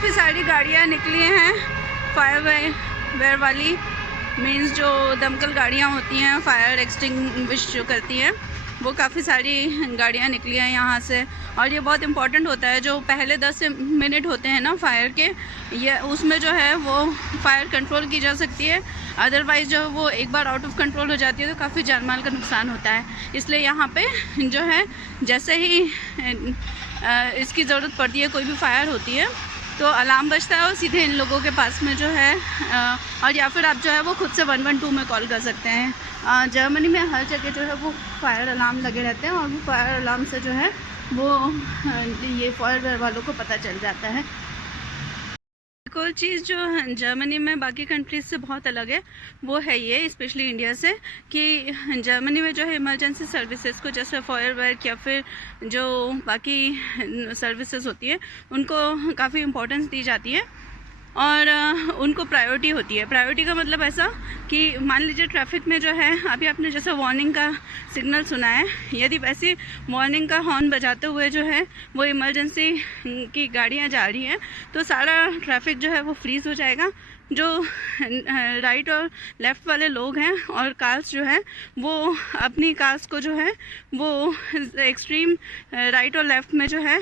काफ़ी सारी गाड़ियाँ निकली हैं फायर वेयर वाली, मीन्स जो दमकल गाड़ियाँ होती हैं, फायर एक्सटिंग्विश जो करती हैं, वो काफ़ी सारी गाड़ियाँ निकली हैं यहाँ से। और ये बहुत इम्पॉर्टेंट होता है, जो पहले 10 मिनट होते हैं ना फायर के, ये उसमें जो है वो फायर कंट्रोल की जा सकती है। अदरवाइज़ जो वो एक बार आउट ऑफ कंट्रोल हो जाती है तो काफ़ी जान माल का नुकसान होता है। इसलिए यहाँ पे जो है जैसे ही इसकी ज़रूरत पड़ती है, कोई भी फायर होती है तो अलार्म बजता है और सीधे इन लोगों के पास में जो है और या फिर आप जो है वो खुद से 112 में कॉल कर सकते हैं। जर्मनी में हर जगह जो है वो फायर अलार्म लगे रहते हैं और वो फायर अलार्म से जो है वो ये फायर वालों को पता चल जाता है। एक और चीज़ जो जर्मनी में बाकी कंट्रीज से बहुत अलग है वो है ये, स्पेशली इंडिया से, कि जर्मनी में जो है इमरजेंसी सर्विसेज को, जैसे फायर वर्क या फिर जो बाकी सर्विसेज होती है, उनको काफ़ी इम्पोर्टेंस दी जाती है और उनको प्रायोरिटी होती है। प्रायोरिटी का मतलब ऐसा कि मान लीजिए ट्रैफिक में जो है, अभी आपने जैसे वार्निंग का सिग्नल सुना है, यदि वैसे वार्निंग का हॉर्न बजाते हुए जो है वो इमरजेंसी की गाड़ियां जा रही हैं तो सारा ट्रैफिक जो है वो फ्रीज़ हो जाएगा। जो राइट और लेफ़्ट वाले लोग हैं और कार्स जो है वो अपनी कार्स को जो है वो एक्सट्रीम राइट और लेफ़्ट में जो है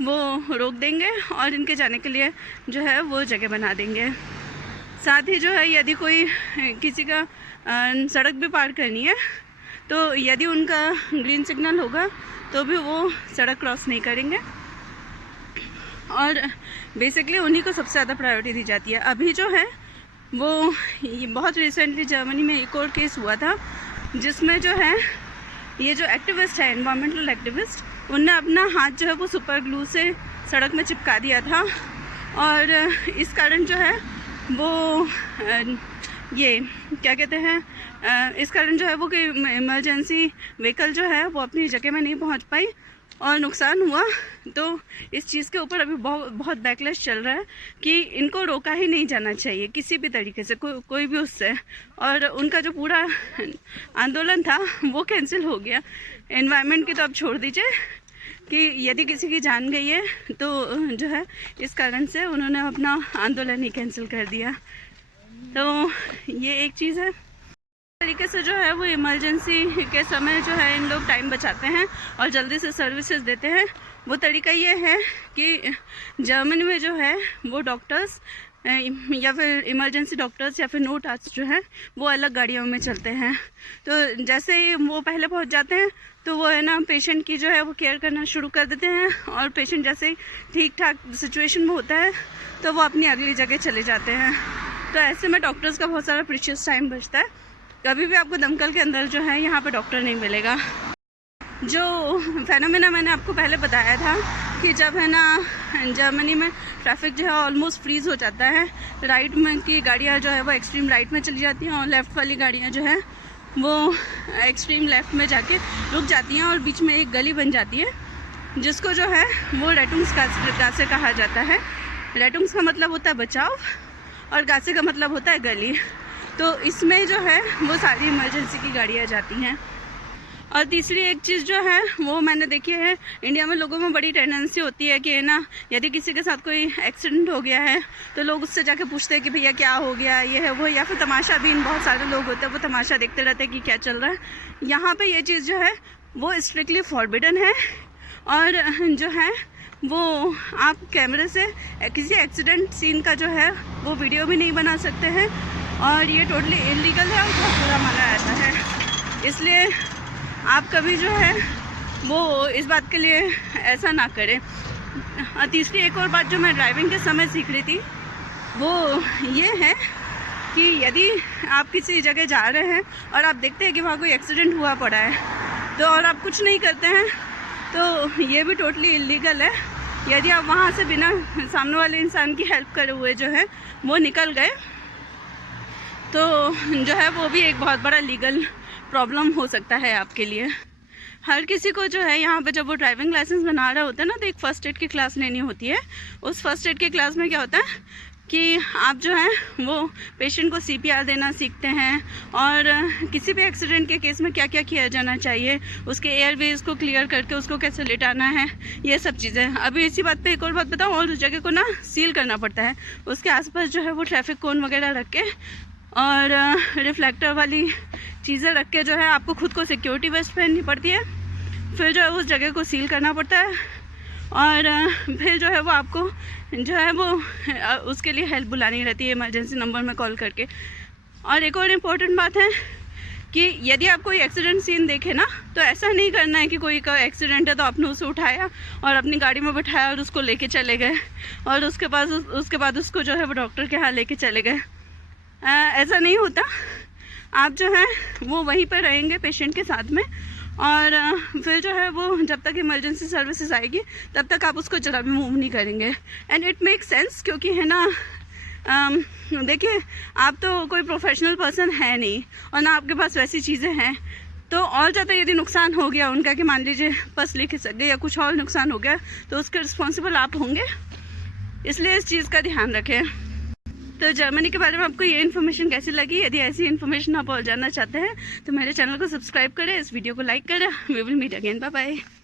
वो रोक देंगे और इनके जाने के लिए जो है वो जगह बना देंगे। साथ ही जो है यदि कोई किसी का सड़क भी पार करनी है तो यदि उनका ग्रीन सिग्नल होगा तो भी वो सड़क क्रॉस नहीं करेंगे और बेसिकली उन्हीं को सबसे ज़्यादा प्रायोरिटी दी जाती है। अभी जो है वो बहुत रिसेंटली जर्मनी में एक और केस हुआ था जिसमें जो है ये जो एक्टिविस्ट है, एनवायरमेंटल एक्टिविस्ट, उनने अपना हाथ जो है वो सुपर ग्लू से सड़क में चिपका दिया था और इस कारण जो है वो ये क्या कहते हैं, इस कारण जो है वो कि इमरजेंसी व्हीकल जो है वो अपनी जगह में नहीं पहुंच पाई और नुकसान हुआ। तो इस चीज़ के ऊपर अभी बहुत बैकलैश चल रहा है कि इनको रोका ही नहीं जाना चाहिए किसी भी तरीके से, कोई भी उससे, और उनका जो पूरा आंदोलन था वो कैंसिल हो गया। एनवायरनमेंट की तो अब छोड़ दीजिए कि यदि किसी की जान गई है तो जो है इस कारण से उन्होंने अपना आंदोलन ही कैंसिल कर दिया। तो ये एक चीज़ है। तरीके से जो है वो इमरजेंसी के समय जो है इन लोग टाइम बचाते हैं और जल्दी से सर्विसेज देते हैं। वो तरीका ये है कि जर्मनी में जो है वो डॉक्टर्स या फिर इमरजेंसी डॉक्टर्स या फिर नोट जो है वो अलग गाड़ियों में चलते हैं। तो जैसे ही वो पहले पहुंच जाते हैं तो वो है ना पेशेंट की जो है वो केयर करना शुरू कर देते हैं और पेशेंट जैसे ही ठीक ठाक सिचुएशन में होता है तो वो अपनी अगली जगह चले जाते हैं। तो ऐसे में डॉक्टर्स का बहुत सारा प्रीशियस टाइम बचता है। कभी भी आपको दमकल के अंदर जो है यहाँ पे डॉक्टर नहीं मिलेगा। जो फेनोमेना मैंने आपको पहले बताया था कि जब है ना जर्मनी में ट्रैफिक जो है ऑलमोस्ट फ्रीज़ हो जाता है, राइट में की गाड़ियाँ जो है वो एक्सट्रीम राइट में चली जाती हैं और लेफ़्ट वाली गाड़ियाँ जो है वो एक्सट्रीम लेफ़्ट में जाके रुक जाती हैं और बीच में एक गली बन जाती है जिसको जो है वो रेटुंग्सगासे कहा जाता है। रेटुंग्स का मतलब होता है बचाव और गासे का मतलब होता है गली। तो इसमें जो है वो सारी इमरजेंसी की गाड़ियाँ जाती हैं। और तीसरी एक चीज़ जो है वो मैंने देखी है, इंडिया में लोगों में बड़ी टेंडेंसी होती है कि ना यदि किसी के साथ कोई एक्सीडेंट हो गया है तो लोग उससे जाके पूछते हैं कि भैया क्या हो गया, ये है वो, या फिर तमाशा भी, बहुत सारे लोग होते हैं वो तमाशा देखते रहते हैं कि क्या चल रहा है। यहाँ पे ये चीज़ जो है वो स्ट्रिक्टली फॉरबिडन है और जो है वो आप कैमरे से किसी एक्सीडेंट सीन का जो है वो वीडियो भी नहीं बना सकते हैं और ये टोटली इलीगल है और बहुत बुरा माना जाता है। इसलिए आप कभी जो है वो इस बात के लिए ऐसा ना करें। तीसरी एक और बात जो मैं ड्राइविंग के समय सीख रही थी वो ये है कि यदि आप किसी जगह जा रहे हैं और आप देखते हैं कि वहाँ कोई एक्सीडेंट हुआ पड़ा है तो और आप कुछ नहीं करते हैं तो ये भी टोटली इलीगल है। यदि आप वहाँ से बिना सामने वाले इंसान की हेल्प करे हुए जो है वो निकल गए तो जो है वो भी एक बहुत बड़ा लीगल प्रॉब्लम हो सकता है आपके लिए। हर किसी को जो है यहाँ पे जब वो ड्राइविंग लाइसेंस बना रहा होता है ना तो एक फ़र्स्ट एड की क्लास लेनी होती है। उस फर्स्ट एड की क्लास में क्या होता है कि आप जो है वो पेशेंट को CPR देना सीखते हैं, और किसी भी एक्सीडेंट के केस में क्या क्या किया जाना चाहिए, उसके एयरवेज को क्लियर करके उसको कैसे लेटाना है, ये सब चीज़ें। अभी इसी बात पे एक और बात बताऊँ, और उस जगह को ना सील करना पड़ता है, उसके आसपास जो है वो ट्रैफिक कोन वगैरह रख के और रिफ्लेक्टर वाली चीज़ें रख के जो है आपको खुद को सिक्योरिटी वेस्ट पहननी पड़ती है, फिर जो है उस जगह को सील करना पड़ता है, और फिर जो है वो आपको जो है वो उसके लिए हेल्प बुलानी रहती है इमरजेंसी नंबर में कॉल करके। और एक और इम्पोर्टेंट बात है कि यदि आप कोई एक्सीडेंट सीन देखे ना, तो ऐसा नहीं करना है कि कोई का एक्सीडेंट है तो आपने उसे उठाया और अपनी गाड़ी में बैठाया और उसको लेके चले गए, और उसके बाद उसको जो है वो डॉक्टर के यहाँ लेके चले गए। ऐसा नहीं होता। आप जो है वो वहीं पर रहेंगे पेशेंट के साथ में, और फिर जो है वो जब तक इमरजेंसी सर्विसेज आएगी तब तक आप उसको ज़रा भी मूव नहीं करेंगे। एंड इट मेक सेंस, क्योंकि है ना देखिए, आप तो कोई प्रोफेशनल पर्सन है नहीं, और ना आपके पास वैसी चीज़ें हैं, तो और ज़्यादा यदि नुकसान हो गया उनका, कि मान लीजिए पसली खिसक गई या कुछ और नुकसान हो गया, तो उसके रिस्पॉन्सिबल आप होंगे। इसलिए इस चीज़ का ध्यान रखें। तो जर्मनी के बारे में आपको ये इन्फॉर्मेशन कैसी लगी? यदि ऐसी इन्फॉर्मेशन आप और जानना चाहते हैं तो मेरे चैनल को सब्सक्राइब करें, इस वीडियो को लाइक करें। We will meet again, bye bye.